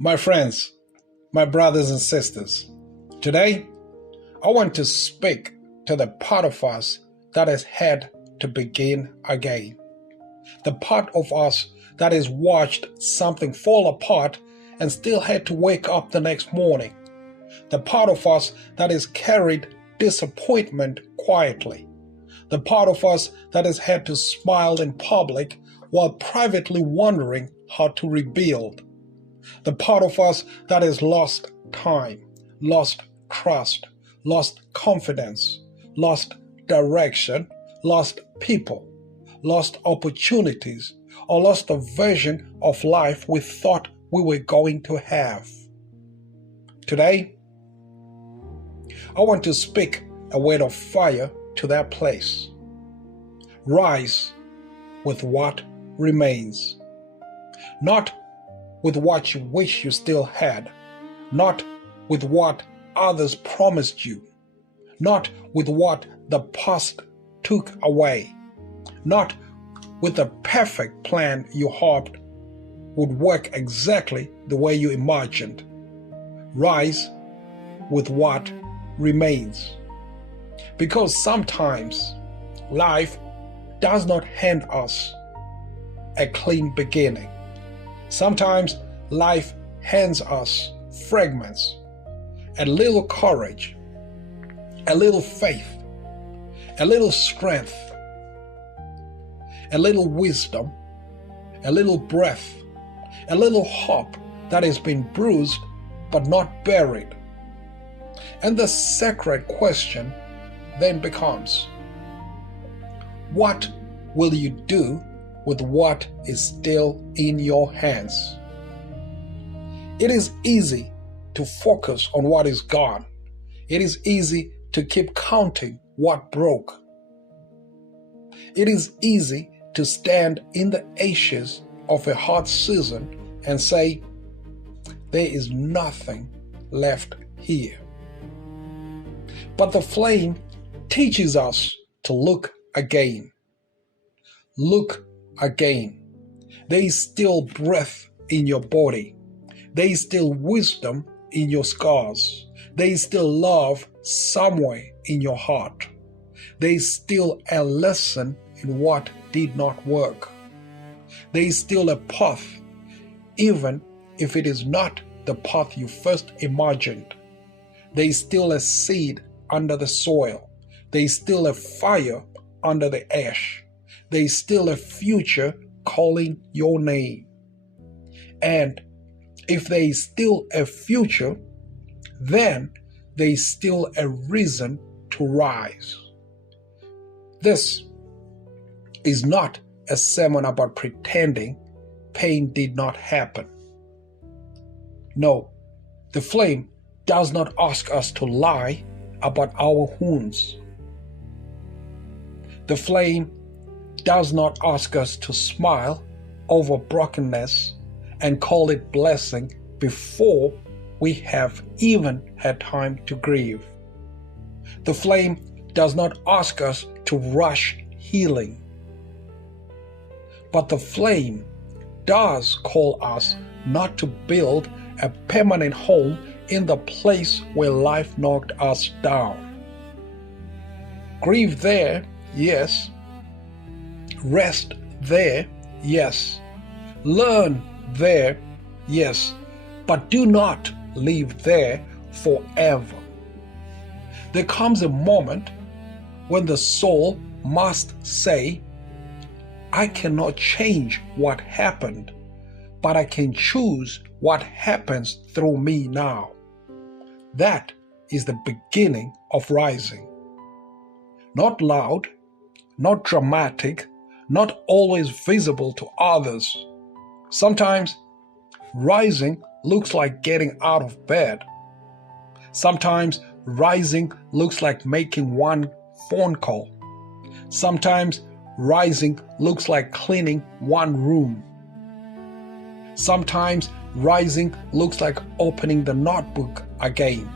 My friends, my brothers and sisters, today I want to speak to the part of us that has had to begin again. The part of us that has watched something fall apart and still had to wake up the next morning. The part of us that has carried disappointment quietly. The part of us that has had to smile in public while privately wondering how to rebuild. The part of us that has lost time, lost trust, lost confidence, lost direction, lost people, lost opportunities, or lost the version of life we thought we were going to have. Today, I want to speak a word of fire to that place. Rise with what remains. Not with what you wish you still had, not with what others promised you, not with what the past took away, not with the perfect plan you hoped would work exactly the way you imagined. Rise with what remains. Because sometimes life does not hand us a clean beginning. Sometimes life hands us fragments, a little courage, a little faith, a little strength, a little wisdom, a little breath, a little hope that has been bruised but not buried. And the sacred question then becomes, what will you do with what is still in your hands? It is easy to focus on what is gone. It is easy to keep counting what broke. It is easy to stand in the ashes of a hot season and say, there is nothing left here. But the flame teaches us to look again. Look again. There is still breath in your body. There is still wisdom in your scars. There is still love somewhere in your heart. There is still a lesson in what did not work. There is still a path, even if it is not the path you first imagined. There is still a seed under the soil. There is still a fire under the ash. There is still a future calling your name. And if there is still a future, then there is still a reason to rise. This is not a sermon about pretending pain did not happen. No, the flame does not ask us to lie about our wounds. The flame does not ask us to smile over brokenness and call it blessing before we have even had time to grieve. The flame does not ask us to rush healing. But the flame does call us not to build a permanent home in the place where life knocked us down. Grieve there, yes. Rest there, yes. Learn there, yes. But do not live there forever. There comes a moment when the soul must say, I cannot change what happened, but I can choose what happens through me now. That is the beginning of rising. Not loud, not dramatic, not always visible to others. Sometimes rising looks like getting out of bed. Sometimes rising looks like making one phone call. Sometimes rising looks like cleaning one room. Sometimes rising looks like opening the notebook again.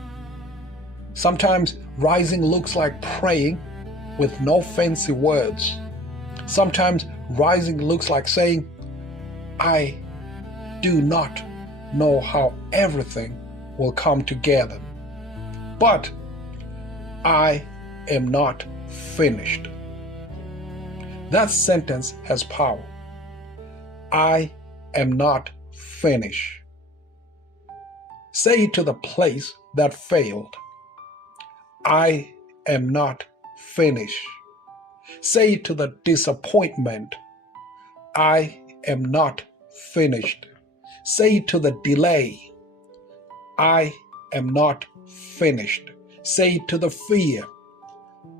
Sometimes rising looks like praying with no fancy words. Sometimes rising looks like saying, I do not know how everything will come together. But I am not finished. That sentence has power. I am not finished. Say it to the place that failed. I am not finished. Say it to the disappointment. I am not finished. Say it to the delay. I am not finished. Say it to the fear.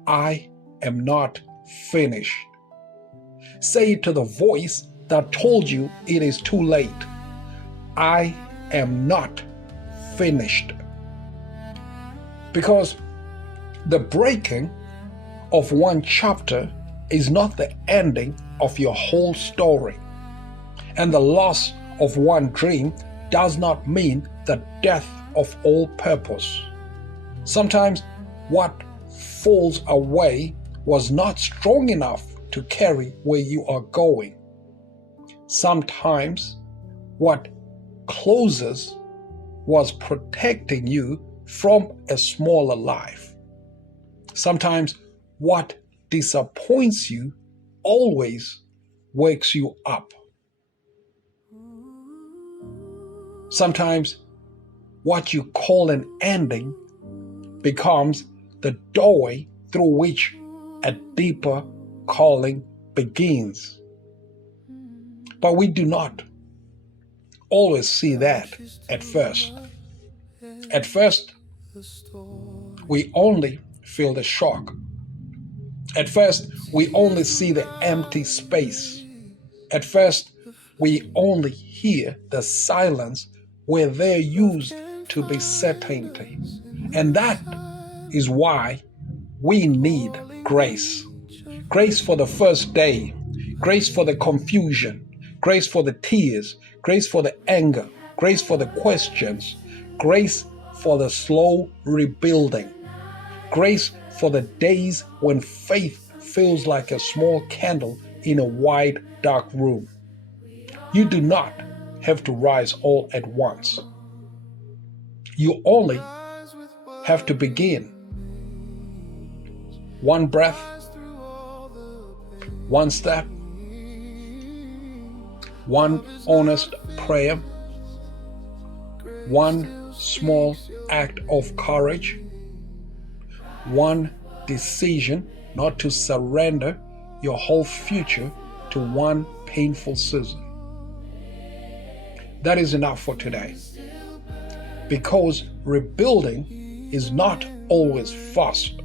I am not finished. Say it to the voice that told you it is too late. I am not finished. Because the breaking of one chapter is not the ending of your whole story. And the loss of one dream does not mean the death of all purpose. Sometimes what falls away was not strong enough to carry where you are going. Sometimes what closes was protecting you from a smaller life. Sometimes what disappoints you always wakes you up. Sometimes what you call an ending becomes the doorway through which a deeper calling begins. But we do not always see that at first. At first, we only feel the shock. At first, we only see the empty space. At first, we only hear the silence where there used to be certainty. And that is why we need grace. Grace for the first day, grace for the confusion, grace for the tears, grace for the anger, grace for the questions, grace for the slow rebuilding, grace for the days when faith feels like a small candle in a wide, dark room. You do not have to rise all at once. You only have to begin. One breath, one step, one honest prayer, one small act of courage, one decision not to surrender your whole future to one painful season. That is enough for today. Because rebuilding is not always fast.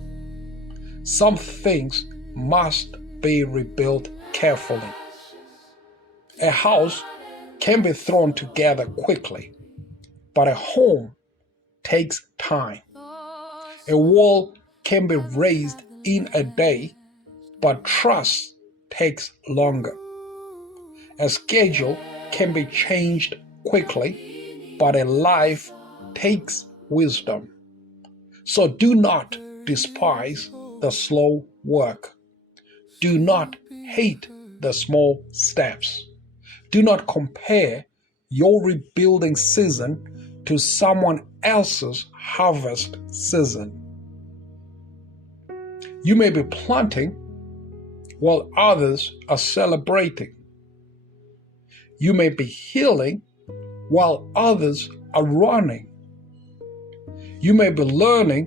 Some things must be rebuilt carefully. A house can be thrown together quickly, but a home takes time. A wall can be raised in a day, but trust takes longer. A schedule can be changed quickly, but a life takes wisdom. So do not despise the slow work. Do not hate the small steps. Do not compare your rebuilding season to someone else's harvest season. You may be planting while others are celebrating. You may be healing while others are running. You may be learning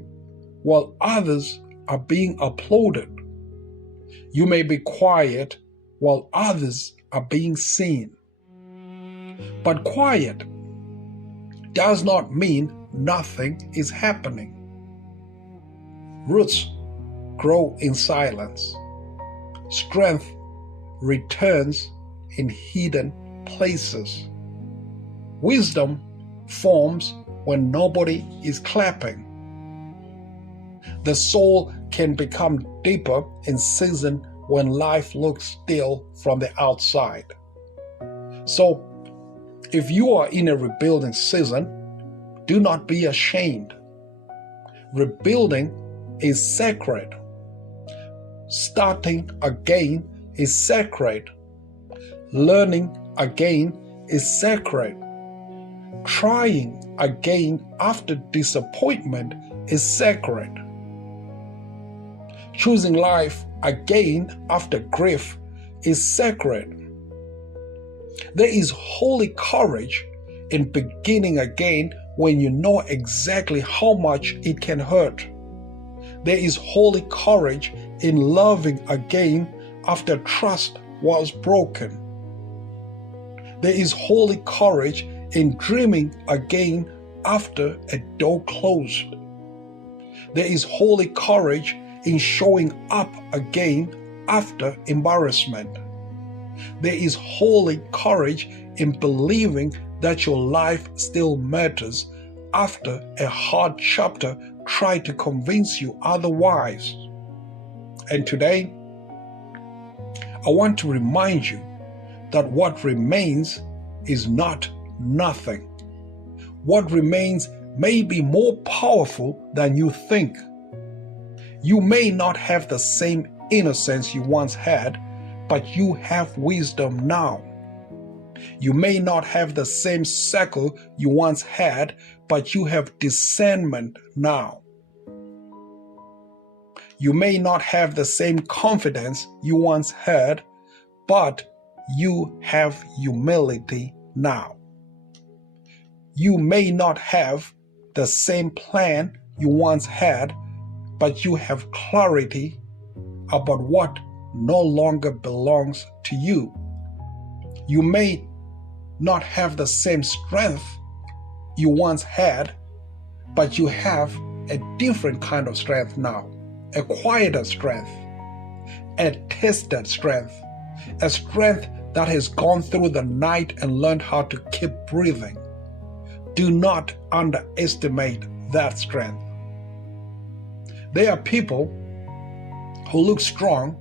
while others are being applauded. You may be quiet while others are being seen. But quiet does not mean nothing is happening. Roots grow in silence. Strength returns in hidden places. Wisdom forms when nobody is clapping. The soul can become deeper in season when life looks still from the outside. So, if you are in a rebuilding season, do not be ashamed. Rebuilding is sacred. Starting again is sacred. Learning again is sacred. Trying again after disappointment is sacred. Choosing life again after grief is sacred. There is holy courage in beginning again when you know exactly how much it can hurt. There is holy courage in loving again after trust was broken. There is holy courage in dreaming again after a door closed. There is holy courage in showing up again after embarrassment. There is holy courage in believing that your life still matters after a hard chapter tried to convince you otherwise. And today, I want to remind you that what remains is not nothing. What remains may be more powerful than you think. You may not have the same innocence you once had, but you have wisdom now. You may not have the same circle you once had, but you have discernment now. You may not have the same confidence you once had, but you have humility now. You may not have the same plan you once had, but you have clarity about what no longer belongs to you. You may not have the same strength you once had, but you have a different kind of strength now, a quieter strength, a tested strength, a strength that has gone through the night and learned how to keep breathing. Do not underestimate that strength. There are people who look strong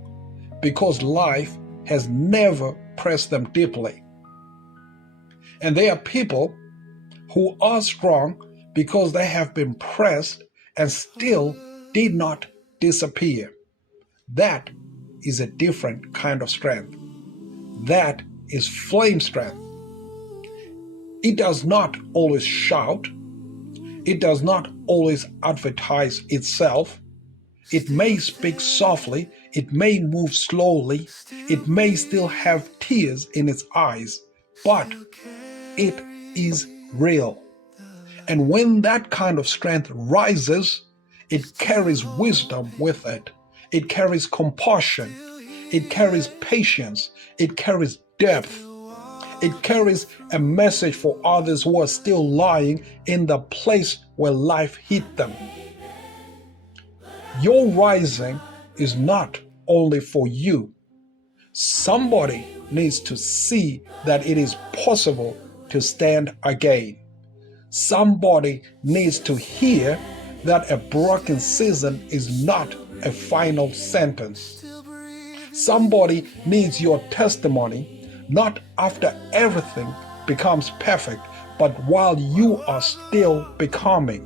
because life has never pressed them deeply. And there are people who are strong because they have been pressed and still did not disappear. That is a different kind of strength. That is flame strength. It does not always shout. It does not always advertise itself. It may speak softly, it may move slowly, it may still have tears in its eyes, but it is real. And when that kind of strength rises, it carries wisdom with it. It carries compassion. It carries patience. It carries depth. It carries a message for others who are still lying in the place where life hit them. Your rising is not only for you. Somebody needs to see that it is possible to stand again. Somebody needs to hear that a broken season is not a final sentence. Somebody needs your testimony, not after everything becomes perfect, but while you are still becoming.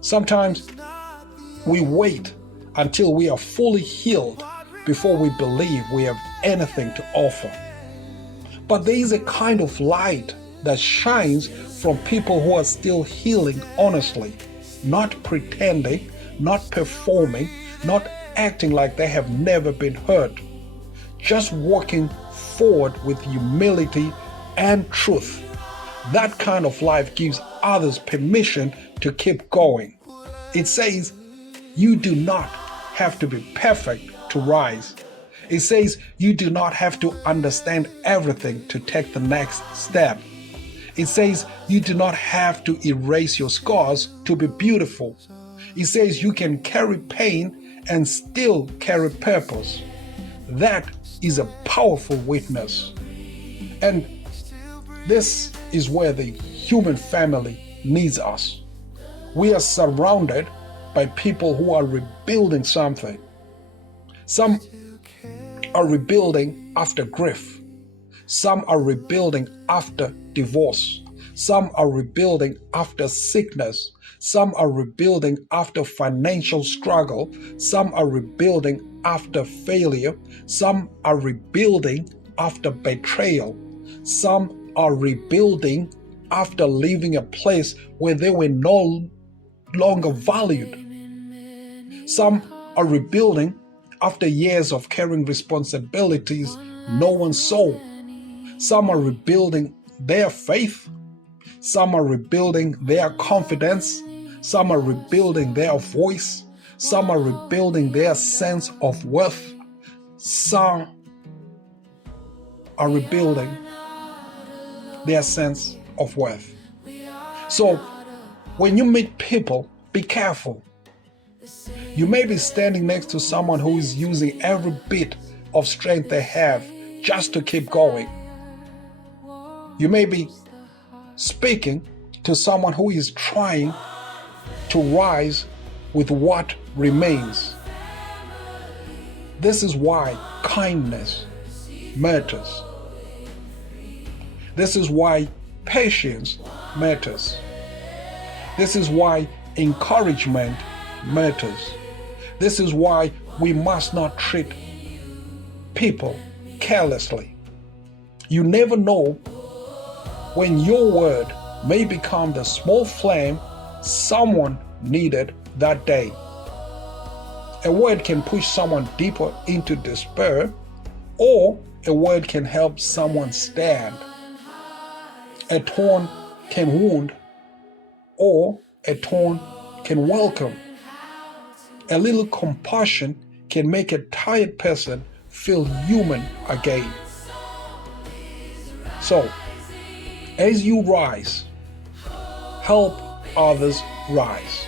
Sometimes we wait until we are fully healed before we believe we have anything to offer. But there is a kind of light that shines from people who are still healing honestly, not pretending, not performing, not acting like they have never been hurt, just walking forward with humility and truth. That kind of life gives others permission to keep going. It says, you do not have to be perfect to rise. It says you do not have to understand everything to take the next step. It says you do not have to erase your scars to be beautiful. It says you can carry pain and still carry purpose. That is a powerful witness. And this is where the human family needs us. We are surrounded by people who are rebuilding something. Some are rebuilding after grief. Some are rebuilding after divorce. Some are rebuilding after sickness. Some are rebuilding after financial struggle. Some are rebuilding after failure. Some are rebuilding after betrayal. Some are rebuilding after leaving a place where they were no longer valued. Some are rebuilding after years of carrying responsibilities no one saw. Some are rebuilding their faith. Some are rebuilding their confidence. Some are rebuilding their voice. Some are rebuilding their sense of worth. Some are rebuilding their sense of worth. So when you meet people, be careful. You may be standing next to someone who is using every bit of strength they have just to keep going. You may be speaking to someone who is trying to rise with what remains. This is why kindness matters. This is why patience matters. This is why encouragement matters. This is why we must not treat people carelessly. You never know when your word may become the small flame someone needed that day. A word can push someone deeper into despair, or a word can help someone stand. A tone can wound, or a tone can welcome. A little compassion can make a tired person feel human again. So, as you rise, help others rise.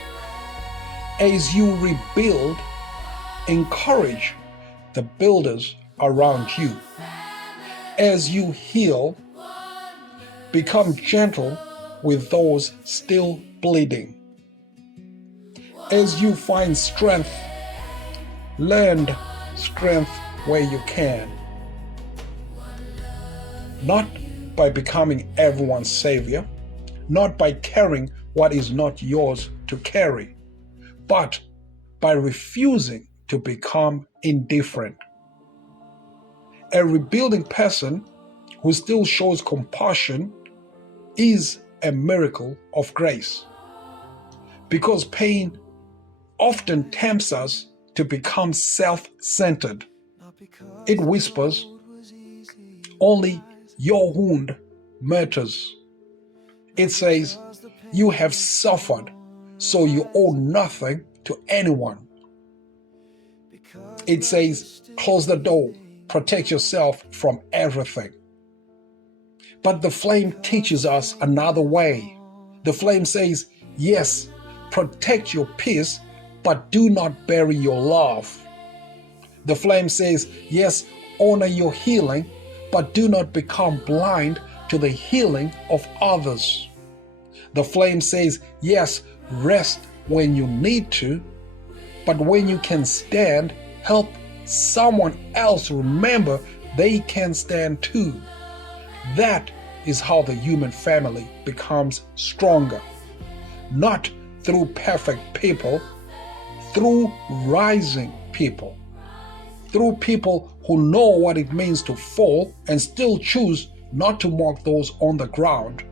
As you rebuild, encourage the builders around you. As you heal, become gentle with those still bleeding. As you find strength, lend strength where you can. Not by becoming everyone's savior, not by carrying what is not yours to carry, but by refusing to become indifferent. A rebuilding person who still shows compassion is a miracle of grace, because pain often tempts us to become self-centered. It whispers, only your wound matters. It says, you have suffered, so you owe nothing to anyone. It says, close the door, protect yourself from everything. But the flame teaches us another way. The flame says, yes, protect your peace, but do not bury your love. The flame says, yes, honor your healing, but do not become blind to the healing of others. The flame says, yes, rest when you need to, but when you can stand, help someone else remember they can stand too. That is how the human family becomes stronger. Not through perfect people, through rising people. Through people who know what it means to fall and still choose not to mock those on the ground.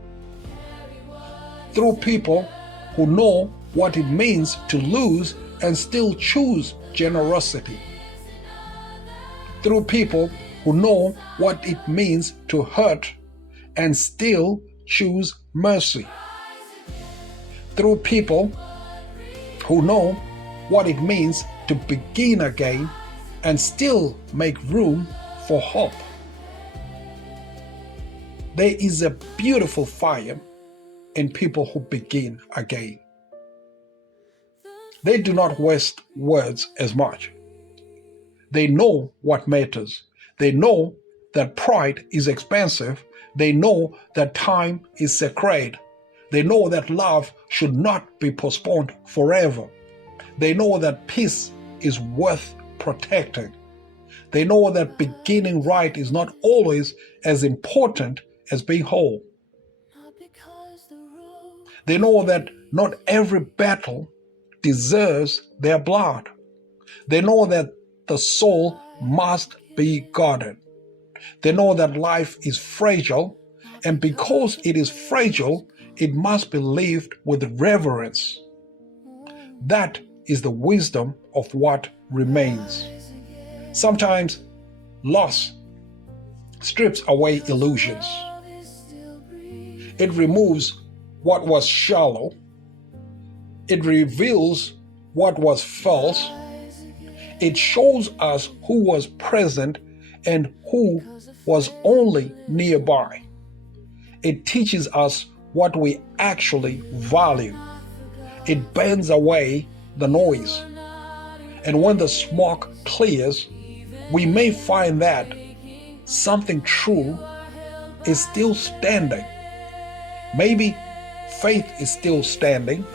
Through people who know what it means to lose and still choose generosity. Through people who know what it means to hurt and still choose mercy. Through people who know what it means to begin again and still make room for hope. There is a beautiful fire in people who begin again. They do not waste words as much. They know what matters. They know that pride is expensive. They know that time is sacred. They know that love should not be postponed forever. They know that peace is worth protecting. They know that beginning right is not always as important as being whole. They know that not every battle deserves their blood. They know that the soul must be guarded. They know that life is fragile And because it is fragile, it must be lived with reverence. That is the wisdom of what remains. Sometimes loss strips away illusions. It removes what was shallow. It reveals what was false. It shows us who was present and who was only nearby. It teaches us what we actually value. It burns away the noise. And when the smoke clears, we may find that something true is still standing. Maybe faith is still standing.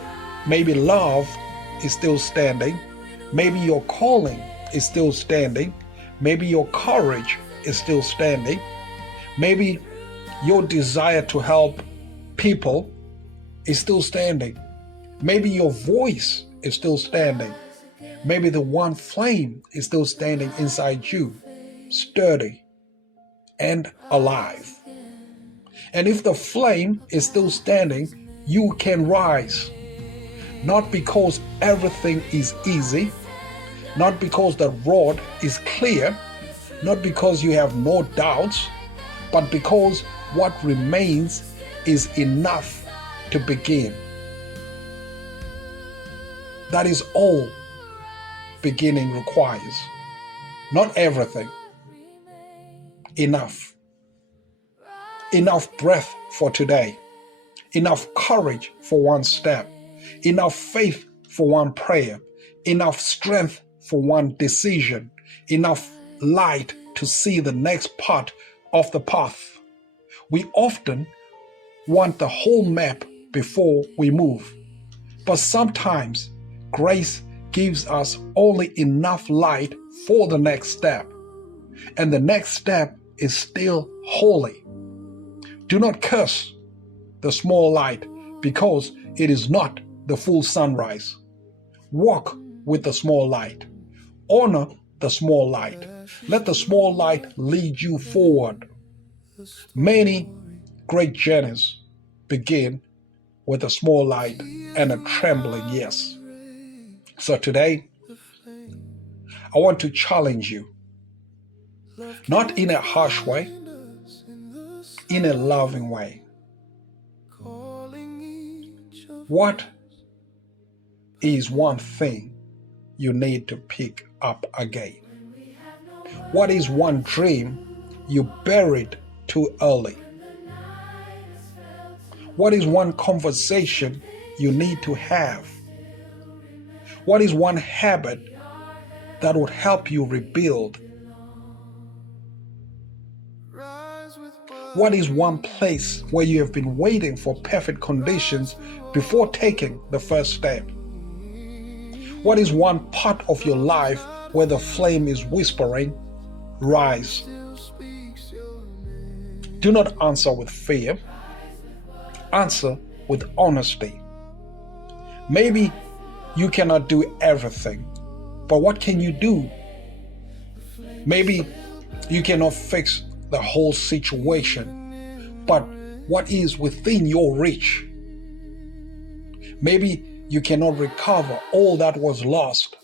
Maybe love is still standing. Maybe your calling is still standing. Maybe your courage is still standing. Maybe your desire to help people is still standing. Maybe your voice is still standing. Maybe the one flame is still standing inside you, sturdy and alive. And if the flame is still standing, you can rise. Not because everything is easy, not because the road is clear, not because you have no doubts, but because what remains is enough to begin. That is all beginning requires. Not everything. Enough. Enough breath for today. Enough courage for one step. Enough faith for one prayer. Enough strength for one decision. Enough light to see the next part of the path. We often want the whole map before we move, but sometimes grace gives us only enough light for the next step, and the next step is still holy. Do not curse the small light because it is not the full sunrise. Walk with the small light. Honor the small light. Let the small light lead you forward. Many great journeys begin with a small light and a trembling yes. So today, I want to challenge you, not in a harsh way, in a loving way. What is one thing you need to pick up again? What is one dream you buried too early? What is one conversation you need to have? What is one habit that would help you rebuild? What is one place where you have been waiting for perfect conditions before taking the first step? What is one part of your life where the flame is whispering, rise? Do not answer with fear. Answer with honesty. Maybe you cannot do everything, but what can you do? Maybe you cannot fix the whole situation, but what is within your reach? Maybe you cannot recover all that was lost,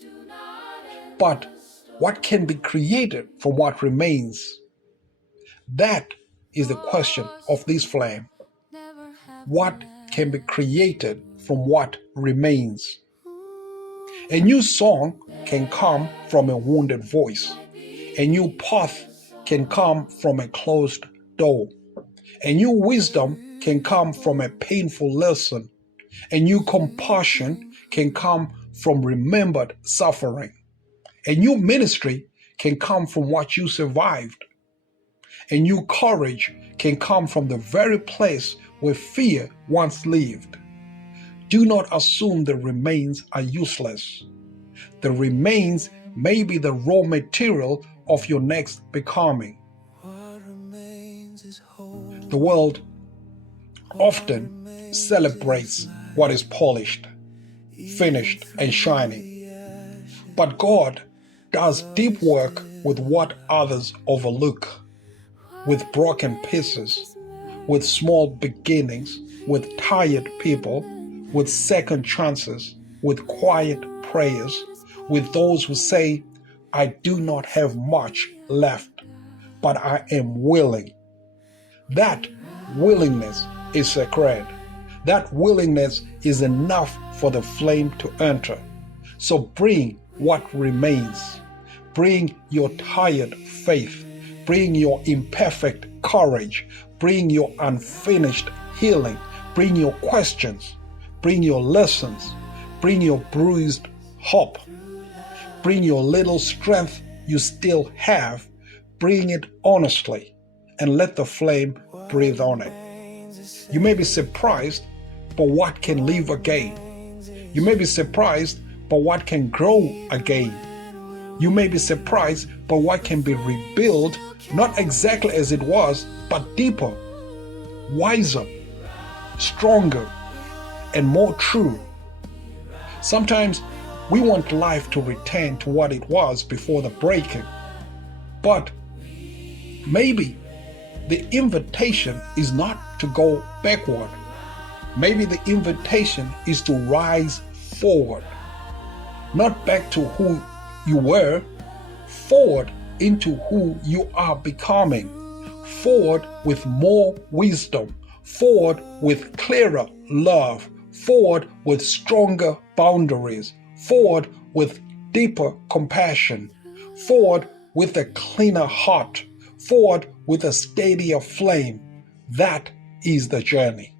but what can be created from what remains? That is the question of this flame. What can be created from what remains? A new song can come from a wounded voice. A new path can come from a closed door. A new wisdom can come from a painful lesson. A new compassion can come from remembered suffering. A new ministry can come from what you survived. A new courage can come from the very place where fear once lived. Do not assume the remains are useless. The remains may be the raw material of your next becoming. The world often celebrates what is polished, finished, and shining. But God does deep work with what others overlook, with broken pieces, with small beginnings, with tired people, with second chances, with quiet prayers, with those who say, I do not have much left, but I am willing. That willingness is sacred. That willingness is enough for the flame to enter. So bring what remains. Bring your tired faith. Bring your imperfect courage. Bring your unfinished healing. Bring your questions. Bring your lessons. Bring your bruised hope. Bring your little strength you still have. Bring it honestly and let the flame breathe on it. You may be surprised by what can live again. You may be surprised by what can grow again. You may be surprised by what can be rebuilt, not exactly as it was, but deeper, wiser, stronger, and more true. Sometimes we want life to return to what it was before the breaking, but maybe the invitation is not to go backward. Maybe the invitation is to rise forward, not back to who you were, forward into who you are becoming, forward with more wisdom, forward with clearer love, forward with stronger boundaries, forward with deeper compassion, forward with a cleaner heart, forward with a steadier flame. That is the journey.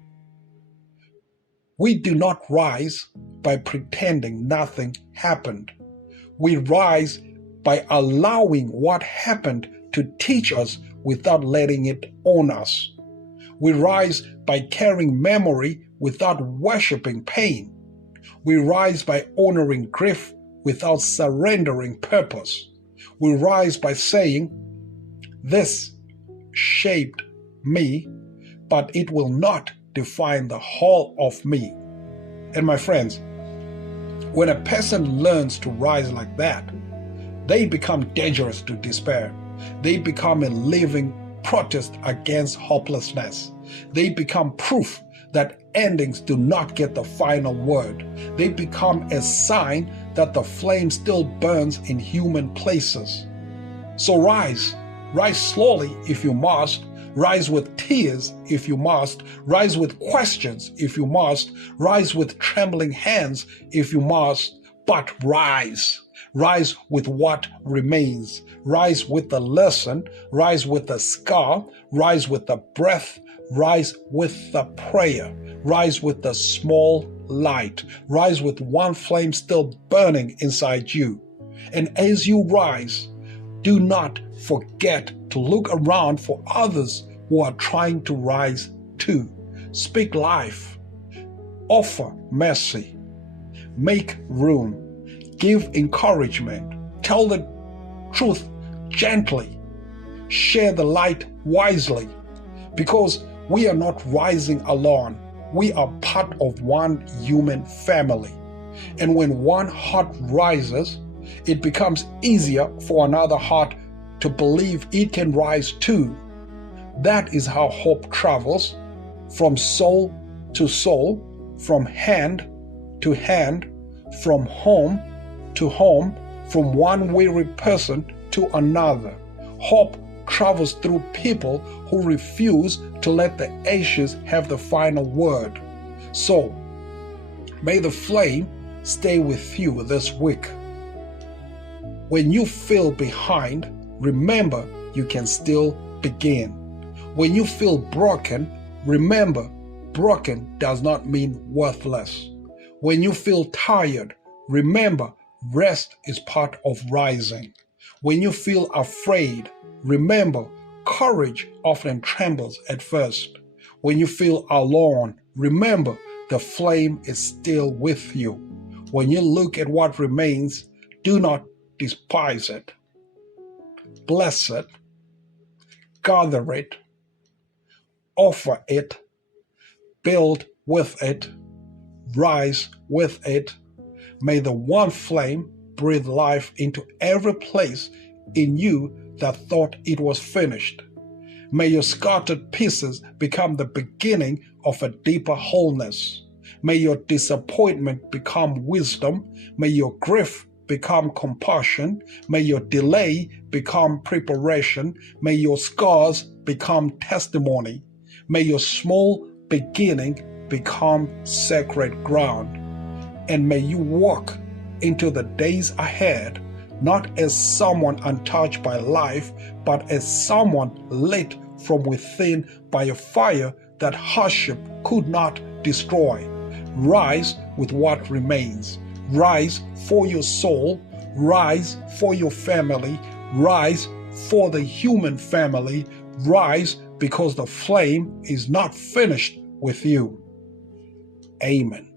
We do not rise by pretending nothing happened. We rise by allowing what happened to teach us without letting it own us. We rise by carrying memory without worshiping pain. We rise by honoring grief without surrendering purpose. We rise by saying, this shaped me, but it will not define the whole of me. And my friends, when a person learns to rise like that, they become dangerous to despair. They become a living protest against hopelessness. They become proof that endings do not get the final word. They become a sign that the flame still burns in human places. So rise slowly if you must, rise with tears if you must, rise with questions if you must, rise with trembling hands if you must, but rise. Rise with what remains. Rise with the lesson. Rise with the scar. Rise with the breath. Rise with the prayer. Rise with the small light. Rise with one flame still burning inside you. And as you rise, do not forget to look around for others who are trying to rise too. Speak life. Offer mercy. Make room. Give encouragement. Tell the truth gently. Share the light wisely. Because we are not rising alone. We are part of one human family. And when one heart rises, it becomes easier for another heart to believe it can rise too. That is how hope travels, from soul to soul, from hand to hand, from home to home, from one weary person to another. Hope travels through people who refuse to let the ashes have the final word. So, may the flame stay with you this week. When you feel behind, remember you can still begin. When you feel broken, remember broken does not mean worthless. When you feel tired, remember rest is part of rising. When you feel afraid, remember courage often trembles at first. When you feel alone, remember the flame is still with you. When you look at what remains, do not despise it. Bless it. Gather it. Offer it. Build with it. Rise with it. May the one flame breathe life into every place in you that thought it was finished. May your scattered pieces become the beginning of a deeper wholeness. May your disappointment become wisdom. May your grief become compassion. May your delay become preparation. May your scars become testimony. May your small beginning become sacred ground. And may you walk into the days ahead not as someone untouched by life, but as someone lit from within by a fire that hardship could not destroy. Rise with what remains. Rise for your soul. Rise for your family. Rise for the human family. Rise because the flame is not finished with you. Amen.